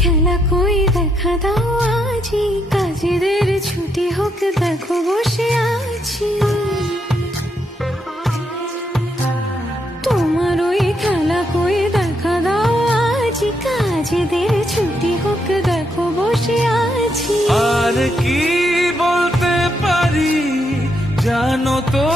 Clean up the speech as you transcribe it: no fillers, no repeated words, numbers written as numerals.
খেলা কই দেখা দাও আজি, কাজেদের ছুটি হোক দেখো বসে আছি। তোমার ওই খেলা কই দেখা দাও আজি, কাজেদের ছুটি হোক দেখো বসে আছি। আর কি বলতে পারি জানো তো